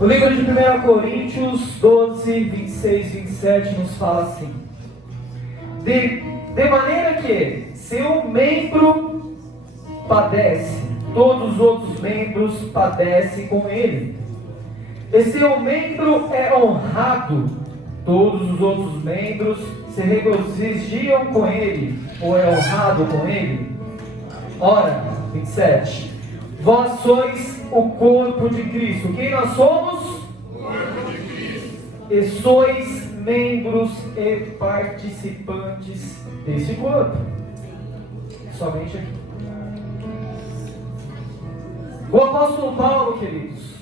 O livro de 1 Coríntios 12, 26, 27 nos fala assim: de maneira que, se um membro padece, todos os outros membros padecem com ele. E se um membro é honrado, todos os outros membros se regozijam com ele, ou é honrado com ele. Ora, 27, vós sois o corpo de Cristo. Quem nós somos? O corpo de Cristo. E sois membros e participantes desse corpo. Somente aqui. O apóstolo Paulo, queridos,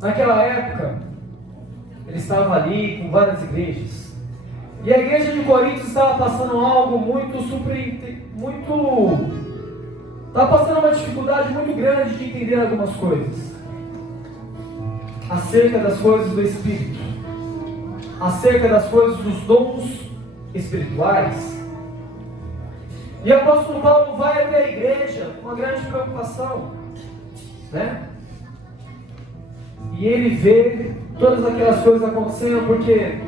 naquela época, ele estava ali com várias igrejas. E a igreja de Corinto estava passando algo estava passando uma dificuldade muito grande de entender algumas coisas acerca das coisas do Espírito, acerca das coisas dos dons espirituais. E o apóstolo Paulo vai até a igreja com uma grande preocupação, né? E ele vê todas aquelas coisas acontecendo, porque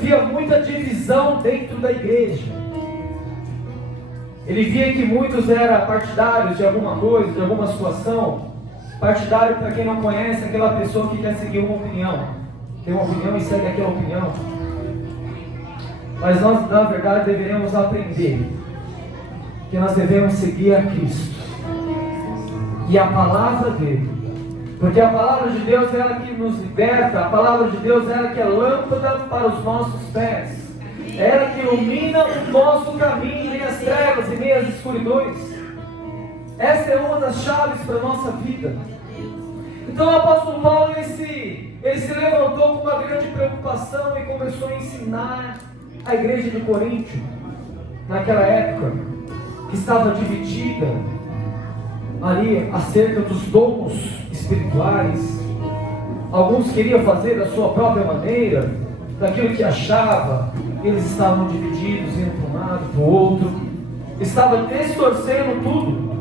via muita divisão dentro da igreja. Ele via que muitos eram partidários de alguma coisa, de alguma situação. Partidário, para quem não conhece, é aquela pessoa que quer seguir uma opinião. Tem uma opinião e segue aquela opinião. Mas nós, na verdade, deveremos aprender que nós devemos seguir a Cristo e a palavra dele. Porque a palavra de Deus é ela que nos liberta. A palavra de Deus é ela que é lâmpada para os nossos pés. É ela que ilumina o nosso caminho, nem as trevas e nem as escuridões. Essa é uma das chaves para a nossa vida. Então o apóstolo Paulo ele se levantou com uma grande preocupação e começou a ensinar a igreja de Corinto, naquela época, que estava dividida ali acerca dos dons espirituais. Alguns queriam fazer da sua própria maneira, daquilo que achava. Eles estavam divididos, indo para um lado, para o outro, estavam distorcendo tudo.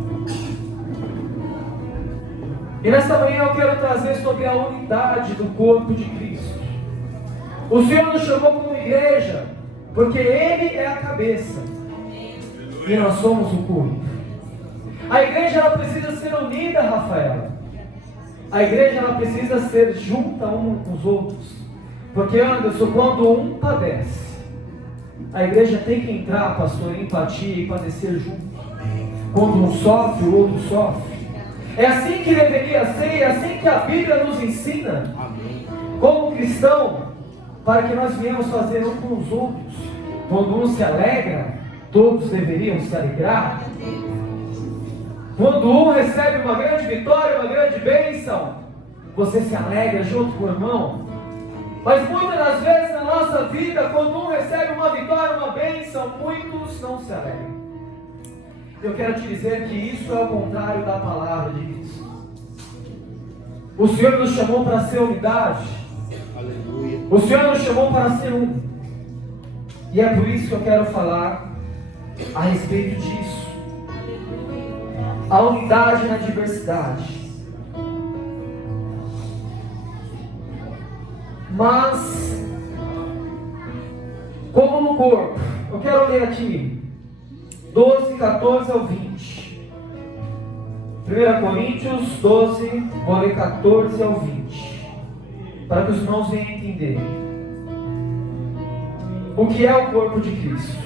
E nesta manhã eu quero trazer sobre a unidade do corpo de Cristo. O Senhor nos chamou como igreja, porque Ele é a cabeça e nós somos o corpo. A igreja ela precisa ser unida, Rafaela. A igreja ela precisa ser junta um com os outros. Porque, Anderson, quando um padece, a igreja tem que entrar, pastor, em empatia e padecer junto. Quando um sofre, o outro sofre. É assim que deveria ser, é assim que a Bíblia nos ensina, como cristão, para que nós viemos fazer um com os outros. Quando um se alegra, todos deveriam se alegrar. Quando um recebe uma grande vitória, uma grande bênção, você se alegra junto com o irmão. Mas muitas das vezes na nossa vida, quando um recebe uma vitória, uma bênção, muitos não se alegram. Eu quero te dizer que isso é o contrário da palavra de Cristo. O Senhor nos chamou para ser unidade. Aleluia. O Senhor nos chamou para ser um. E é por isso que eu quero falar a respeito disso. A unidade na diversidade. Mas, como no corpo, eu quero ler aqui 12, 14 ao 20. 1 Coríntios 12, vou ler 14 ao 20. Para que os irmãos venham entender o que é o corpo de Cristo.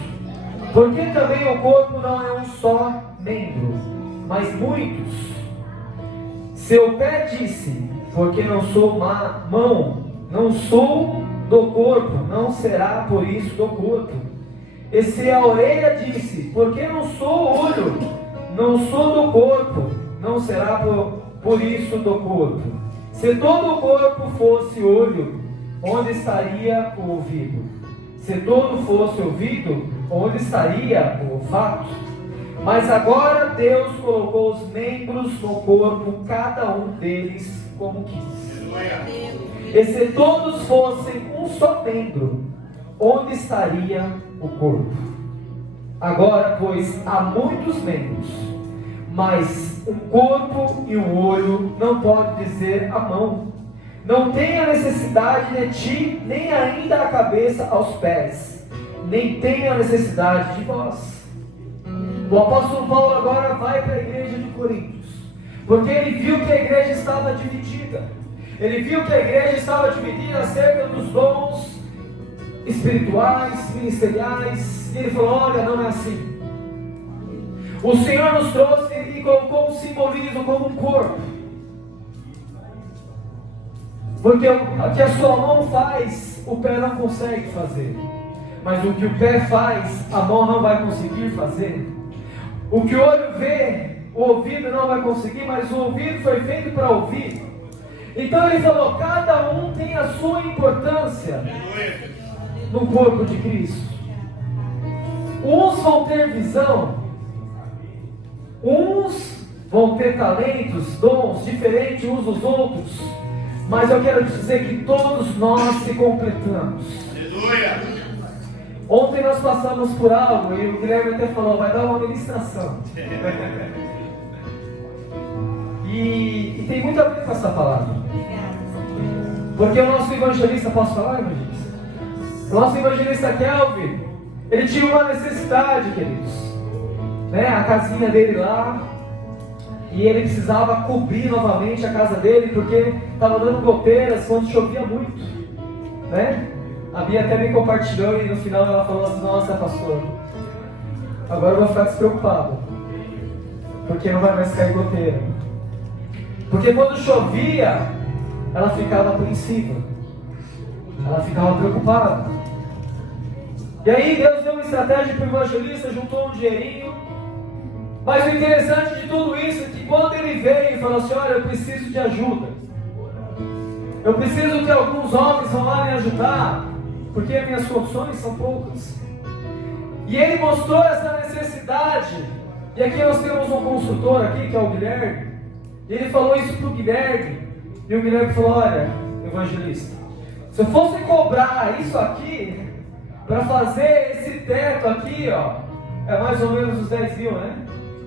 Porque também o corpo não é um só membro, mas muitos. Se o pé disse, porque não sou mão, não sou do corpo, não será por isso do corpo. E se a orelha disse, porque não sou olho, não sou do corpo, não será por isso do corpo. Se todo o corpo fosse olho, onde estaria o ouvido? Se todo fosse ouvido, onde estaria o olfato? Mas agora Deus colocou os membros no corpo, cada um deles como quis. E se todos fossem um só membro, onde estaria o corpo? Agora, pois, há muitos membros, Mas o corpo e o olho não podem dizer à mão: não tenha necessidade de ti, nem ainda a cabeça aos pés, nem tenha necessidade de vós. O apóstolo Paulo agora vai para a igreja de Coríntios, porque ele viu que a igreja estava dividida. Ele viu que a igreja estava dividida acerca dos dons espirituais, ministeriais, e ele falou: olha, não é assim. O Senhor nos trouxe e colocou um simbolismo como um corpo. Porque o que a sua mão faz, o pé não consegue fazer. Mas o que o pé faz, a mão não vai conseguir fazer. O que o olho vê, o ouvido não vai conseguir, mas o ouvido foi feito para ouvir. Então ele falou: cada um tem a sua importância no corpo de Cristo. Uns vão ter visão, uns vão ter talentos, dons diferentes uns dos outros, mas eu quero dizer que todos nós se completamos. Aleluia. Ontem nós passamos por algo e o Guilherme até falou: vai dar uma ministração. E tem muito a ver com essa palavra. Porque o nosso evangelista, posso falar, evangelista? O nosso evangelista Kelvin, ele tinha uma necessidade, queridos, né? A casinha dele lá, e ele precisava cobrir novamente a casa dele, porque estava dando goteiras quando chovia muito, né? A Bia até me compartilhou e no final ela falou assim: nossa, pastor, agora eu vou ficar despreocupado, porque não vai mais cair goteira. Porque quando chovia, ela ficava apreensiva, ela ficava preocupada. E aí Deus deu uma estratégia para o evangelista, juntou um dinheirinho. Mas o interessante de tudo isso é que quando ele veio e falou assim: olha, eu preciso de ajuda, eu preciso que alguns homens vão lá me ajudar, porque as minhas condições são poucas. E ele mostrou essa necessidade. E aqui nós temos um consultor aqui, que é o Guilherme. E ele falou isso para o Guilherme. E o Guilherme falou: olha, evangelista, se eu fosse cobrar isso aqui, para fazer esse teto aqui, ó, é mais ou menos uns 10 mil, né?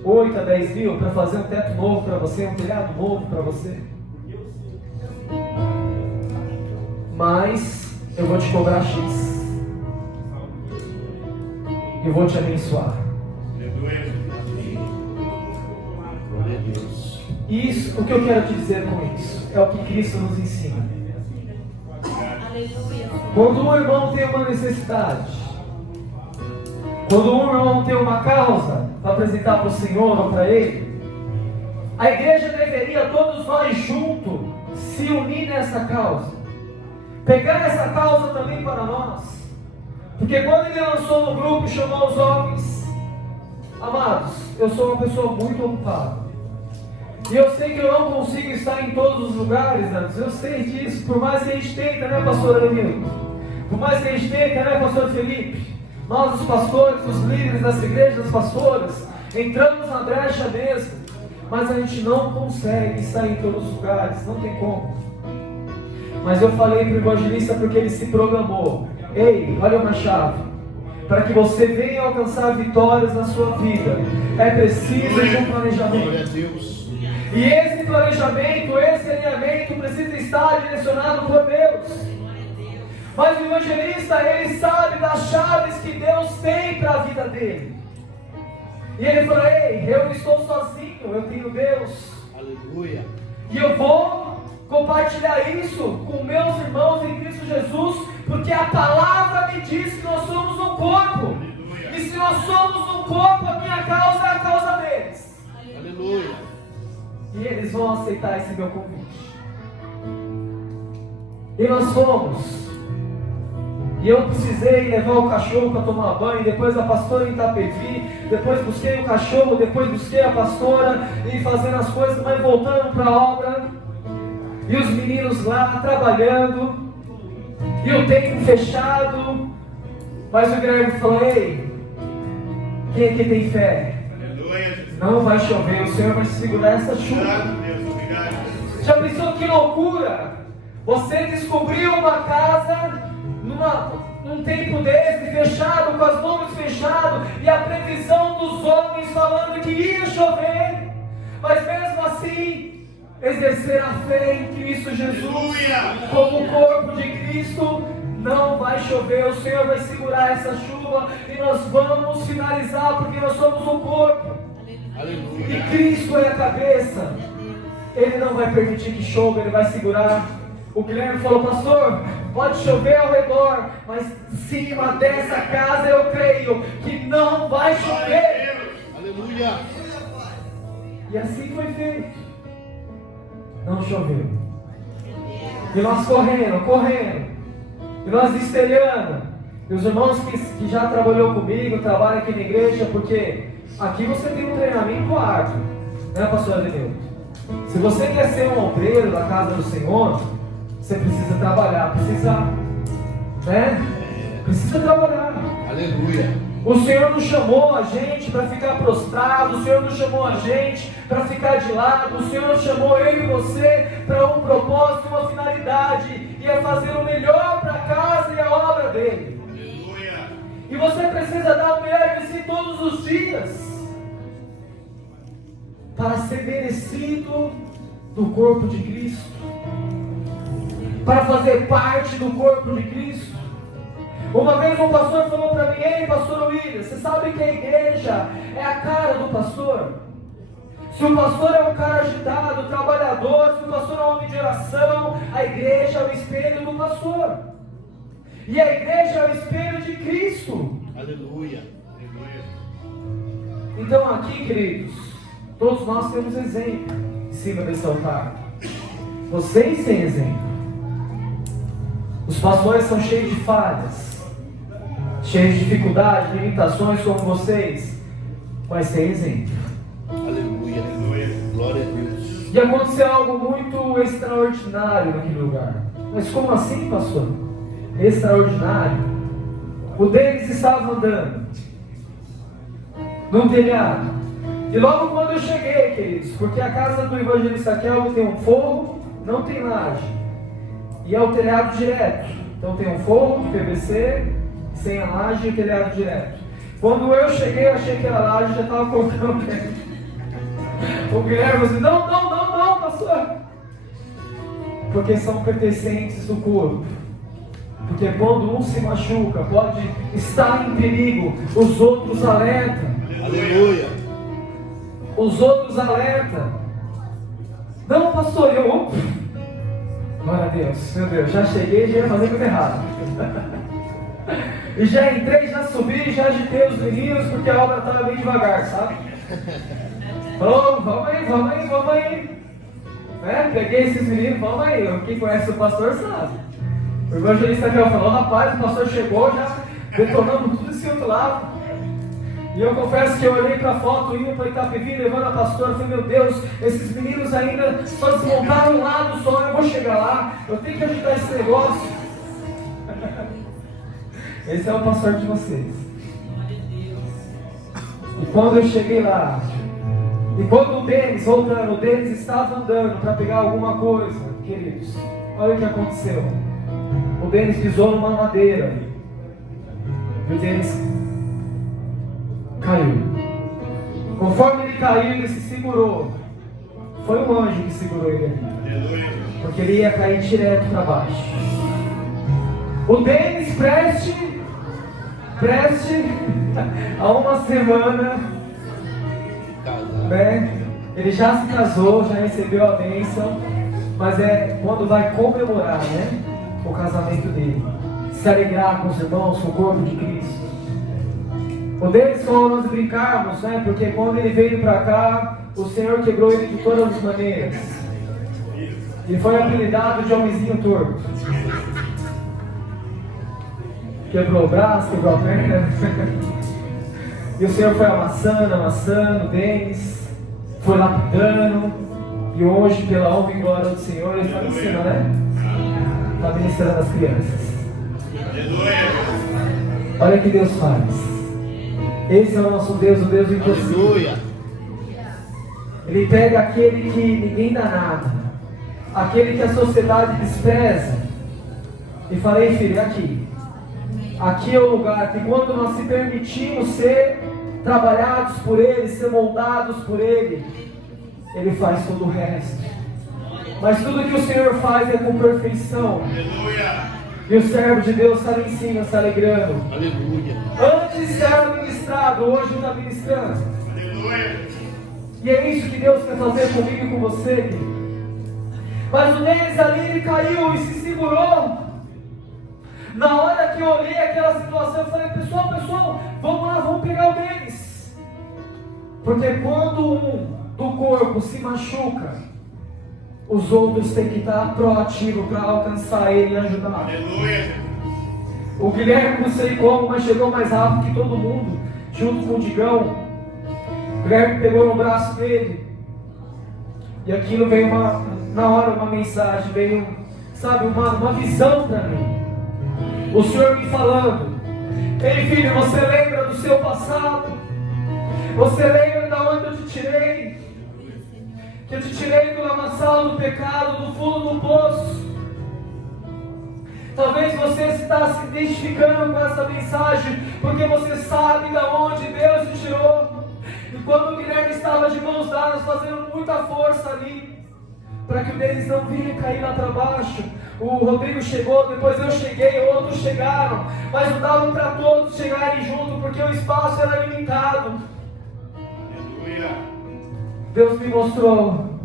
8 a 10 mil, para fazer um teto novo para você, um telhado novo para você. Mas eu vou te cobrar X. Eu vou te abençoar. Isso, o que eu quero te dizer com isso, é o que Cristo nos ensina. Quando um irmão tem uma necessidade, quando um irmão tem uma causa para apresentar para o Senhor ou para Ele, a igreja deveria, todos nós juntos, se unir nessa causa. Pegar essa causa também para nós. Porque quando Ele lançou no grupo e chamou os homens, amados, eu sou uma pessoa muito ocupada. E eu sei que eu não consigo estar em todos os lugares, né? Eu sei disso, por mais que a gente tenta, né, pastor Danilo? Por mais que a gente tenta, né, pastor Felipe? Nós, os pastores, os líderes das igrejas, as pastoras, entramos na brecha mesmo, mas a gente não consegue estar em todos os lugares, não tem como. Mas eu falei para o evangelista porque ele se programou: ei, olha uma chave, para que você venha alcançar vitórias na sua vida, é preciso de um planejamento. E esse planejamento, esse alinhamento precisa estar direcionado por Deus. Mas o evangelista, ele sabe das chaves que Deus tem para a vida dele. E ele falou: ei, eu não estou sozinho, eu tenho Deus. Aleluia. E eu vou compartilhar isso com meus irmãos em Cristo Jesus, porque a palavra me diz que nós somos um corpo. Aleluia. E se nós somos um corpo, a minha causa é a causa deles. Aleluia. E eles vão aceitar esse meu convite. E nós fomos. E eu precisei levar o cachorro para tomar banho, depois a pastora em Itapevi, depois busquei o cachorro, depois busquei a pastora, e fazendo as coisas, mas voltando para a obra, e os meninos lá trabalhando, e o tempo fechado, mas o Guilherme falou: ei, quem aqui tem fé? Não vai chover, o Senhor vai segurar essa chuva. Já pensou que loucura? Você descobriu uma casa num tempo desse, fechado, com as nuvens fechadas, e a previsão dos homens falando que ia chover, mas mesmo assim, exercer a fé em Cristo Jesus, como corpo de Cristo, não vai chover, o Senhor vai segurar essa chuva e nós vamos finalizar, porque nós somos o corpo. Aleluia. E Cristo é a cabeça. Ele não vai permitir que chova, Ele vai segurar. O Guilherme falou: pastor, pode chover ao redor, mas cima dessa casa eu creio que não vai chover. Aleluia. E assim foi feito. Não choveu. E nós correndo. E nós espelhando. E os irmãos que já trabalhou comigo, trabalham aqui na igreja, porque aqui você tem um treinamento árduo, né, pastor Adenildo? Se você quer ser um obreiro da casa do Senhor, você precisa trabalhar, precisa trabalhar. Aleluia. O Senhor não chamou a gente para ficar prostrado, o Senhor não chamou a gente para ficar de lado, o Senhor chamou eu e você para um propósito, uma finalidade, e é fazer o melhor para a casa e a obra dele. Aleluia. E você precisa dar o melhor de si todos os dias, para ser merecido do corpo de Cristo, para fazer parte do corpo de Cristo. Uma vez um pastor falou para mim: ei, pastor William, você sabe que a igreja é a cara do pastor? Se o pastor é um cara agitado, trabalhador, se o pastor é um homem de oração, a igreja é o espelho do pastor. E a igreja é o espelho de Cristo. Aleluia. Então aqui, queridos, todos nós temos exemplo em cima desse altar. Vocês têm exemplo. Os pastores são cheios de falhas, cheios de dificuldades, limitações como vocês, mas tem exemplo. Aleluia. Glória a Deus. E aconteceu algo muito extraordinário naquele lugar. Mas como assim, pastor? Extraordinário? O Denis estava andando num telhado. E logo quando eu cheguei, queridos, porque a casa do evangelista Kelvin tem um forro, não tem laje, e é o telhado direto. Então tem um forro de PVC, sem a laje e o telhado direto. Quando eu cheguei, eu achei que era laje, já estava colocando o Guilherme. O Guilherme disse: não, pastor. Porque são pertencentes do corpo. Porque quando um se machuca, pode estar em perigo, os outros alertam. Aleluia. Os outros alertam. Não, pastor, eu... Glória a Deus, meu Deus, já cheguei e já ia fazer coisa errada. E já entrei, já subi, já agitei os meninos, porque a obra estava bem devagar, sabe? Falou: vamos aí. Peguei esses meninos, vamos aí. Quem conhece o pastor sabe. O evangelista aqui falou: rapaz, o pastor chegou, já detonando tudo esse outro lado. E eu confesso que eu olhei para a foto, indo para Itapevi, levando a pastora, falei: meu Deus, esses meninos ainda só desmontaram um lado só, eu vou chegar lá, eu tenho que ajudar esse negócio. Esse é o pastor de vocês. E quando eu cheguei lá, e quando o Denis, voltando, o Denis estava andando para pegar alguma coisa, queridos, olha o que aconteceu. O Denis pisou numa madeira, e o Denis caiu. Conforme ele caiu, ele se segurou. Foi um anjo que segurou ele ali, porque ele ia cair direto para baixo. O Denis, preste a uma semana, né? Ele já se casou, já recebeu a bênção, mas é quando vai comemorar, né, o casamento dele, se alegrar com os irmãos, com o corpo de Cristo. O Denis, como nós brincarmos, né, porque quando ele veio para cá, o Senhor quebrou ele de todas as maneiras. Ele foi apelidado de homenzinho torto. Quebrou o braço, quebrou a perna. E o Senhor foi amassando o Denis, foi lapidando. E hoje, pela honra e glória do Senhor, ele está em cima, né? Está ministrando as crianças. Olha o que Deus faz. Esse é o nosso Deus, o Deus do impossível. Ele pega aquele que ninguém dá nada, aquele que a sociedade despreza, e fala: ei, filho, aqui é o lugar que, quando nós se permitimos ser trabalhados por Ele, ser moldados por Ele, Ele faz todo o resto. Mas tudo que o Senhor faz é com perfeição. Aleluia. E o servo de Deus está lá em cima, se alegrando. Aleluia. Antes era ministrado, hoje está ministrando. Aleluia. E é isso que Deus quer fazer comigo e com você, querido. Mas o Denis ali, ele caiu e se segurou. Na hora que eu olhei aquela situação, eu falei, pessoal, vamos lá, vamos pegar o Denis. Porque quando um do corpo se machuca, os outros têm que estar proativos para alcançar ele e ajudar. Aleluia. O Guilherme, não sei como, mas chegou mais rápido que todo mundo, junto com o Digão. O Guilherme pegou no braço dele. E aquilo veio na hora uma mensagem, veio, sabe, uma visão para mim. O Senhor me falando, ei filho, você lembra do seu passado? Você lembra de onde eu te tirei? Que eu te tirei do lamaçal do pecado, do fundo do poço. Talvez você está se identificando com essa mensagem, porque você sabe de onde Deus te tirou. E quando o Guilherme estava de mãos dadas, fazendo muita força ali, para que o deles não vinha cair lá para baixo, o Rodrigo chegou, depois eu cheguei, outros chegaram, mas não dava para todos chegarem junto, porque o espaço era limitado. Aleluia. Deus me mostrou,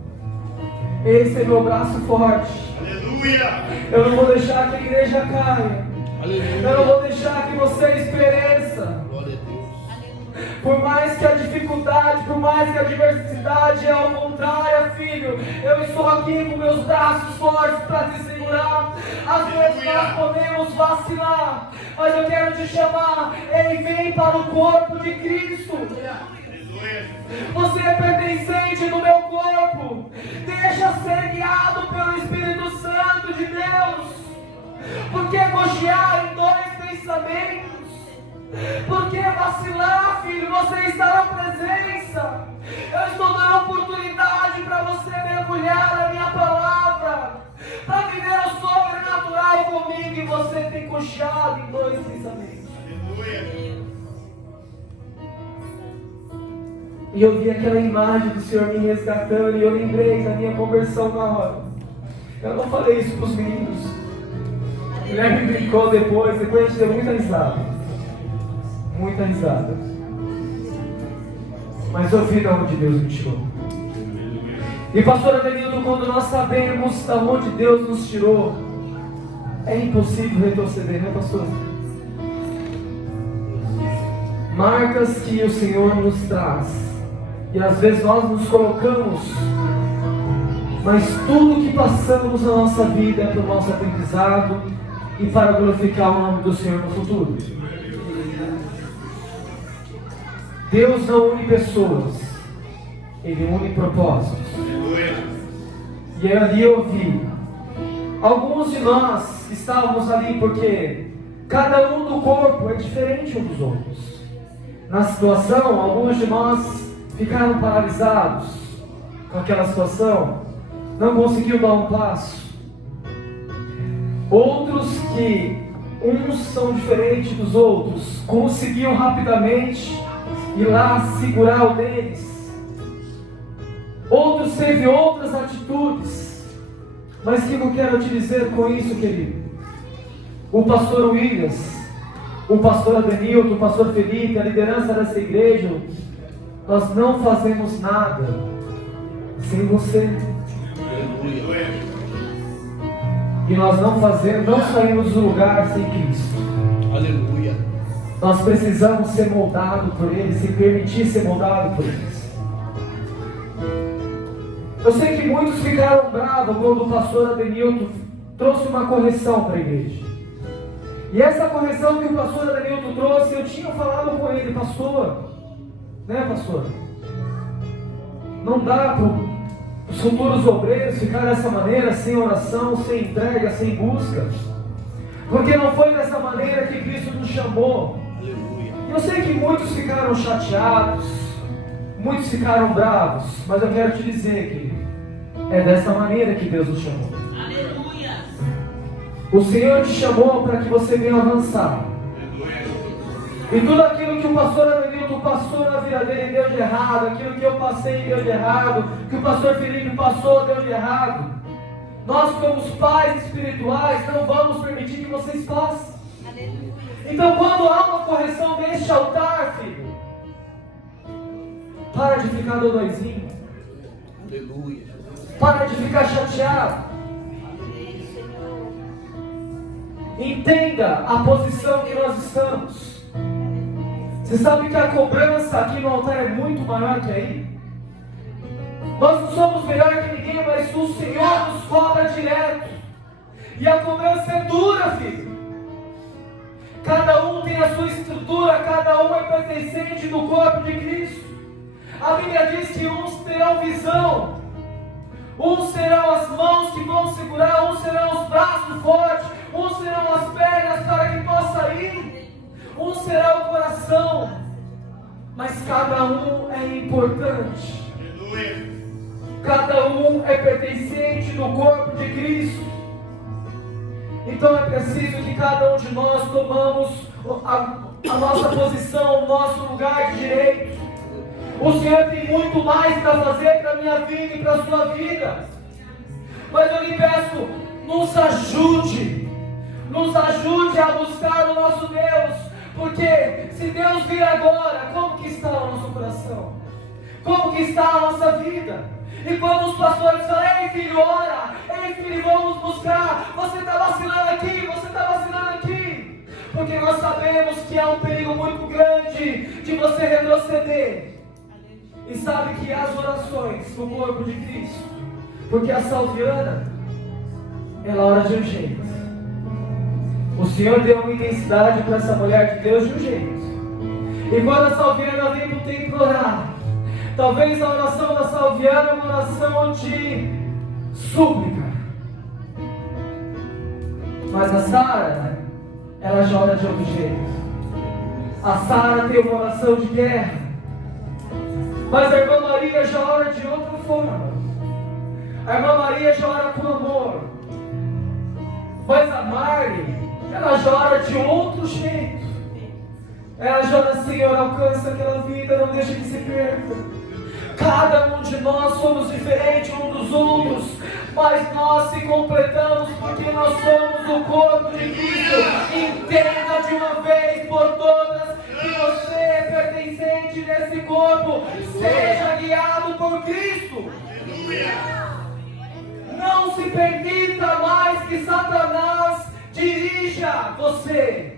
esse é meu braço forte. Aleluia. Eu não vou deixar que a igreja caia. Aleluia. Eu não vou deixar que vocês pereçam. Glória a Deus. Por mais que a dificuldade, por mais que a adversidade é ao contrário, filho, eu estou aqui com meus braços fortes para te segurar. Às vezes nós podemos vacilar, mas eu quero te chamar. Ele vem para o corpo de Cristo. Você é pertencente do meu corpo. Deixa ser guiado pelo Espírito Santo de Deus. Por que cochear em dois pensamentos? Por que vacilar, filho? Você está na presença. Eu estou dando oportunidade para você mergulhar na minha palavra, para viver o sobrenatural comigo, e você tem cocheado em dois pensamentos. Aleluia. E eu vi aquela imagem do Senhor me resgatando, e eu lembrei da minha conversão na hora. Eu não falei isso para os meninos. O Guilherme brincou depois a gente deu muita risada. Muita risada. Mas eu vi de onde Deus me tirou. E pastor Adelino, quando nós sabemos de onde Deus nos tirou, é impossível retroceder, né, pastor? Marcas que o Senhor nos traz. E às vezes nós nos colocamos, mas tudo que passamos na nossa vida é para o nosso aprendizado e para glorificar o nome do Senhor no futuro. Deus não une pessoas, Ele une propósitos. E ali eu vi, alguns de nós estávamos ali porque cada um do corpo é diferente um dos outros. Na situação, alguns de nós ficaram paralisados com aquela situação, não conseguiram dar um passo. Outros que uns são diferentes dos outros, conseguiam rapidamente ir lá segurar o deles. Outros teve outras atitudes, mas que eu quero te dizer com isso, querido. O pastor Williams, o pastor Adenilton, o pastor Felipe, a liderança dessa igreja, nós não fazemos nada sem você. E nós não saímos do lugar sem Cristo. Aleluia. Nós precisamos ser moldados por Ele, se permitir ser moldados por Ele. Eu sei que muitos ficaram bravos quando o pastor Adenilton trouxe uma correção para a igreja. E essa correção que o pastor Adenilton trouxe, eu tinha falado com ele, pastor, né, pastor? Não dá para os futuros obreiros ficar dessa maneira, sem oração, sem entrega, sem busca, porque não foi dessa maneira que Cristo nos chamou. E eu sei que muitos ficaram chateados, muitos ficaram bravos, mas eu quero te dizer que é dessa maneira que Deus nos chamou. Aleluia. O Senhor te chamou para que você venha avançar. E tudo aquilo que o pastor Adelino aquilo que o pastor na vida dele deu de errado, aquilo que eu passei deu de errado, que o pastor Felipe passou deu de errado. Nós, como os pais espirituais, não vamos permitir que vocês passem. Então, quando há uma correção neste altar, filho, para de ficar dodóizinho. Aleluia. Para de ficar chateado. Entenda a posição que nós estamos. Você sabe que a cobrança aqui no altar é muito maior que aí? Nós não somos melhor que ninguém, mas o Senhor nos cobra direto. E a cobrança é dura, filho. Cada um tem a sua estrutura, cada um é pertencente do corpo de Cristo. A Bíblia diz que uns terão visão, uns serão as mãos que vão segurar, uns serão os braços fortes, uns serão as pernas para que possa ir, uns será o coração, mas cada um é importante. Aleluia. Cada um é pertencente do corpo de Cristo. Então é preciso que cada um de nós tomamos a nossa posição, o nosso lugar de direito. O Senhor tem muito mais para fazer para a minha vida e para a sua vida. Mas eu lhe peço, nos ajude a buscar o nosso Deus. Porque se Deus vir agora, como que está o nosso coração? Como que está a nossa vida? E quando os pastores falam, ei filho, ora, ei filho, vamos buscar, você está vacilando aqui, você está vacilando aqui. Porque nós sabemos que há um perigo muito grande de você retroceder. E sabe que as orações no corpo de Cristo, porque a Salviana, ela ora de um jeito. O Senhor deu uma intensidade para essa mulher de Deus de um jeito. E quando a Salviana vem para o templo orar, talvez a oração da Salviana é uma oração de súplica. Mas a Sara, ela já ora de outro jeito. A Sara tem uma oração de guerra. Mas a irmã Maria já ora de outra forma. A irmã Maria já ora com amor. Mas a Mari, ela já ora de outro jeito. Ela já ora, Senhor, alcança aquela vida, não deixa que se perca. Cada um de nós somos diferentes uns dos outros, mas nós se completamos porque nós somos o corpo de Cristo. Entenda de uma vez por todas que você é pertencente desse corpo. Seja guiado por Cristo. Não se permita mais que Satanás dirija você,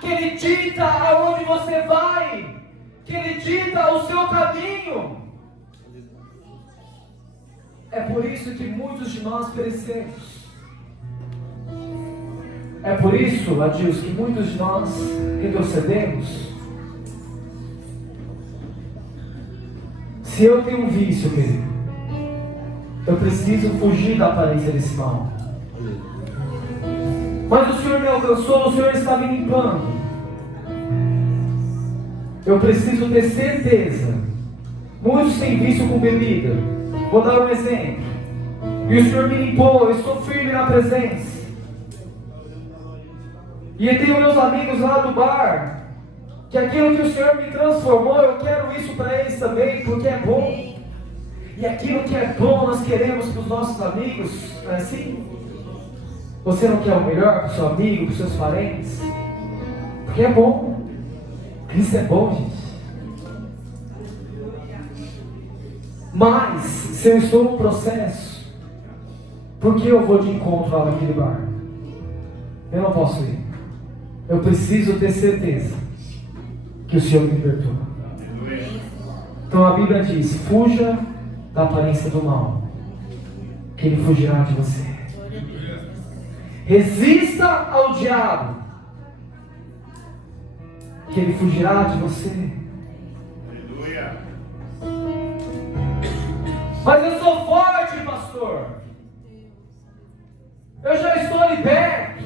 que ele dita aonde você vai, que ele dita o seu caminho. É por isso que muitos de nós perecemos. É por isso, Adilson, que muitos de nós retrocedemos. Se eu tenho um vício, querido, eu preciso fugir da aparência desse mal. Mas o Senhor me alcançou, o Senhor está me limpando. Eu preciso ter certeza. Muitos têm vício com bebida. Vou dar um exemplo. E o Senhor me limpou, eu estou firme na presença. E eu tenho meus amigos lá do bar, que aquilo que o Senhor me transformou, eu quero isso para eles também, porque é bom. E aquilo que é bom nós queremos para os nossos amigos, não é assim? Você não quer o melhor para o seu amigo, para os seus parentes? Porque é bom. Isso é bom, gente. Mas, se eu estou num processo, por que eu vou de encontro lá naquele bar? Eu não posso ir. Eu preciso ter certeza que o Senhor me libertou. Então a Bíblia diz, fuja da aparência do mal, que ele fugirá de você. Resista ao diabo, que ele fugirá de você. Aleluia. Mas eu sou forte, pastor. Eu já estou liberto.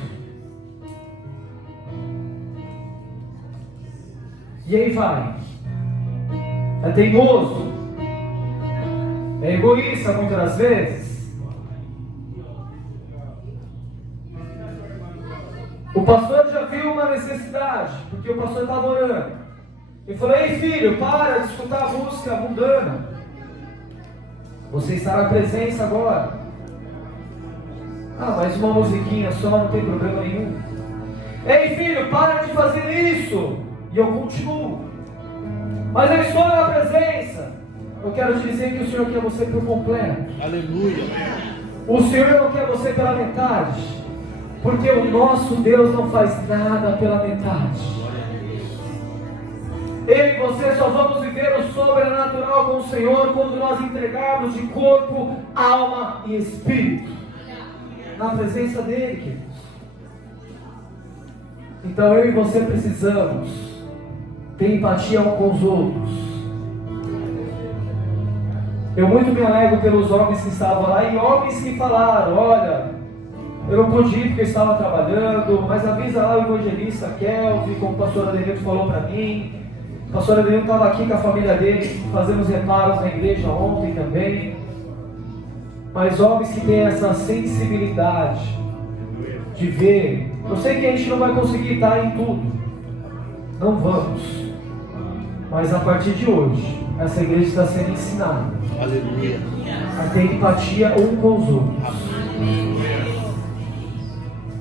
E aí vai. É teimoso. É egoísta muitas das vezes. O pastor já viu uma necessidade, porque o pastor estava orando. e falou: ei filho, para de escutar a música mundana. Você está na presença agora. Ah, mas uma musiquinha só, não tem problema nenhum. Ei filho, para de fazer isso. E eu continuo. Mas eu estou na presença. Eu quero te dizer que o Senhor quer você por completo. Aleluia. O Senhor não quer você pela metade. Porque o nosso Deus não faz nada pela metade. Eu e você só vamos viver o sobrenatural com o Senhor quando nós entregarmos de corpo, alma e espírito na presença dEle, queridos. Então eu e você precisamos ter empatia uns com os outros. Eu muito me alegro pelos homens que estavam lá e homens que falaram: olha, eu não pude ir porque eu estava trabalhando, mas avisa lá o evangelista Kelvin, como o pastor Adelino falou para mim. O pastor Adelino estava aqui com a família dele, fazendo os reparos na igreja ontem também. Mas homens que têm essa sensibilidade de ver. Eu sei que a gente não vai conseguir estar em tudo. Não vamos. Mas a partir de hoje, essa igreja está sendo ensinada. Aleluia. A ter empatia um com os outros.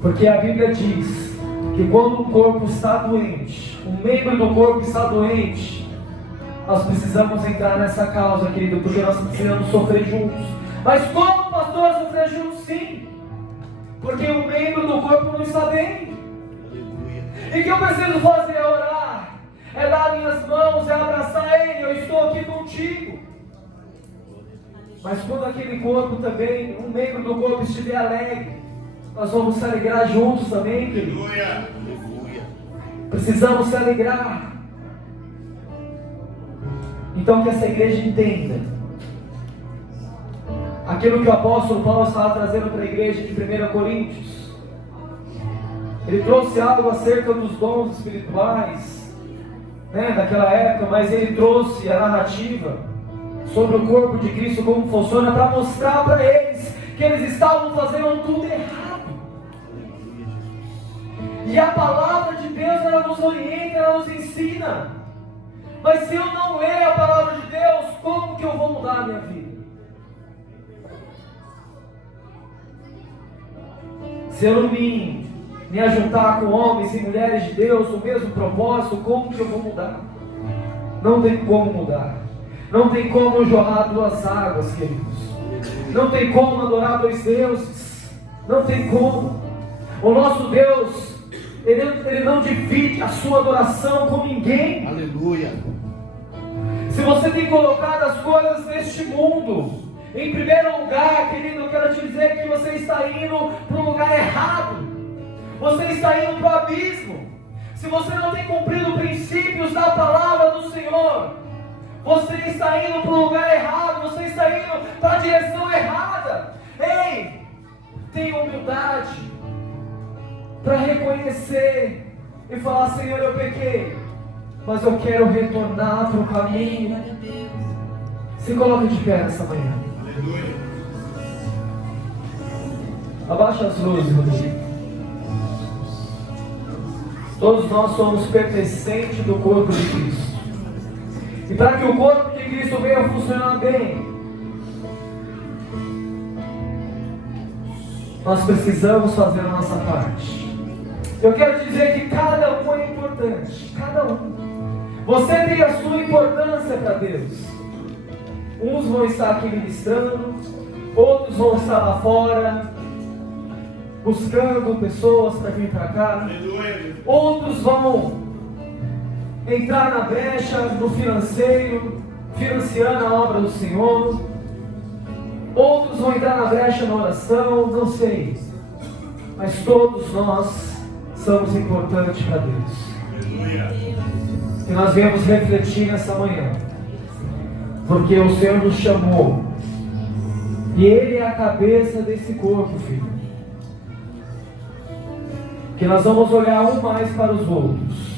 Porque a Bíblia diz que quando o corpo está doente, um membro do corpo está doente, nós precisamos entrar nessa causa, querido, porque nós precisamos sofrer juntos. Mas como, pastor, sofrer juntos? Sim, porque um membro do corpo não está bem. E o que eu preciso fazer é orar, é dar minhas mãos, é abraçar Ele. Eu estou aqui contigo. Mas quando aquele corpo também, um membro do corpo estiver alegre, nós vamos se alegrar juntos também, querido. Aleluia. Precisamos se alegrar. Então que essa igreja entenda aquilo que o apóstolo Paulo estava trazendo para a igreja de 1 Coríntios. Ele trouxe algo acerca dos dons espirituais, daquela época, mas ele trouxe a narrativa sobre o corpo de Cristo, como funciona, para mostrar para eles que eles estavam fazendo tudo errado. E a palavra de Deus, ela nos orienta, ela nos ensina. Mas se eu não ler a palavra de Deus, como que eu vou mudar a minha vida? Se eu não me ajuntar com homens e mulheres de Deus, o mesmo propósito, como que eu vou mudar? Não tem como mudar. Não tem como jorrar duas águas, queridos. Não tem como adorar dois deuses. Não tem como. O nosso Deus, Ele não divide a sua adoração com ninguém. Aleluia. Se você tem colocado as coisas neste mundo em primeiro lugar, querido, eu quero te dizer que você está indo para um lugar errado. Você está indo para o abismo. Se você não tem cumprido princípios da palavra do Senhor, você está indo para o lugar errado. Você está indo para a direção errada. Ei, tenha humildade para reconhecer e falar: Senhor, eu pequei, mas eu quero retornar para o caminho. Se coloque de pé nessa manhã. Aleluia. Abaixa as luzes, Rodrigo. Todos nós somos pertencentes do corpo de Cristo. E para que o corpo de Cristo venha funcionar bem, nós precisamos fazer a nossa parte. Eu quero dizer que cada um é importante. Cada um. Você tem a sua importância para Deus. Uns vão estar aqui ministrando, outros vão estar lá fora, buscando pessoas para vir para cá. Aleluia. Outros vão entrar na brecha no financeiro, financiando a obra do Senhor. Outros vão entrar na brecha na oração, não sei. Mas todos nós somos importantes para Deus. Aleluia. E nós viemos refletir nessa manhã, porque o Senhor nos chamou, e Ele é a cabeça desse corpo, filho. Que nós vamos olhar um mais para os outros.